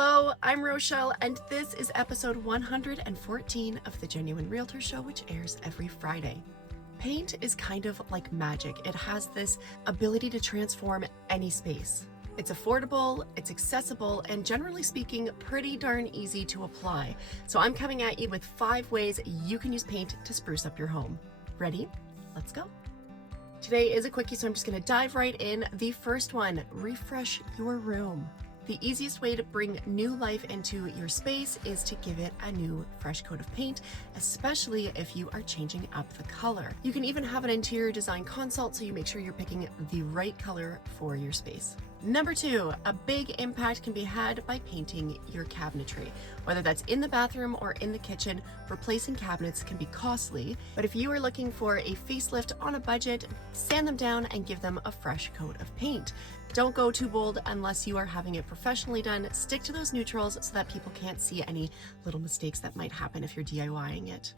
Hello, I'm Rochelle, and this is episode 114 of the Genuine REALTOR Show, which airs every Friday. Paint is kind of like magic. It has this ability to transform any space. It's affordable, it's accessible, and generally speaking, pretty darn easy to apply. So I'm coming at you with 5 ways you can use paint to spruce up your home. Ready? Let's go. Today is a quickie, so I'm just gonna dive right in. The first one, refresh your room. The easiest way to bring new life into your space is to give it a new fresh coat of paint, especially if you are changing up the color. You can even have an interior design consult so you make sure you're picking the right color for your space. Number 2, a big impact can be had by painting your cabinetry. Whether that's in the bathroom or in the kitchen, replacing cabinets can be costly, but if you are looking for a facelift on a budget, sand them down and give them a fresh coat of paint. Don't go too bold unless you are having it professionally done. Stick to those neutrals so that people can't see any little mistakes that might happen if you're DIYing it.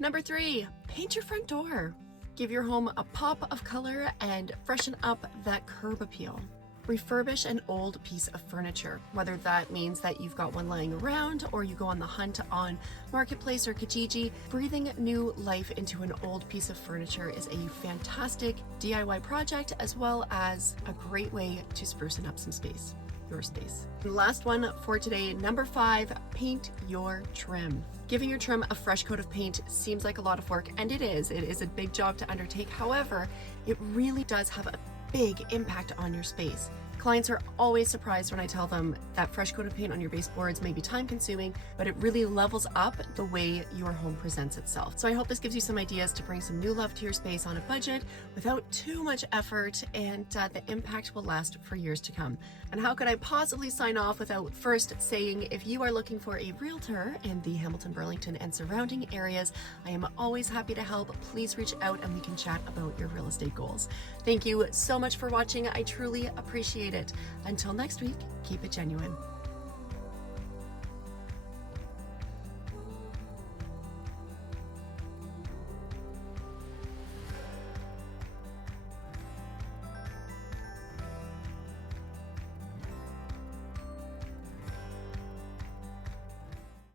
Number 3, paint your front door. Give your home a pop of color and freshen up that curb appeal. Refurbish an old piece of furniture, whether that means that you've got one lying around or you go on the hunt on Marketplace or Kijiji. Breathing new life into an old piece of furniture is a fantastic DIY project, as well as a great way to sprucing up some space, your space. And last one for today, number 5, paint your trim. Giving your trim a fresh coat of paint seems like a lot of work, and it is a big job to undertake. However, it really does have a big impact on your space. Clients are always surprised when I tell them that fresh coat of paint on your baseboards may be time consuming, but it really levels up the way your home presents itself. So I hope this gives you some ideas to bring some new love to your space on a budget without too much effort, and the impact will last for years to come. And how could I possibly sign off without first saying, if you are looking for a realtor in the Hamilton, Burlington, and surrounding areas, I am always happy to help. Please reach out and we can chat about your real estate goals. Thank you so much for watching. I truly appreciate it. Until next week, keep it genuine.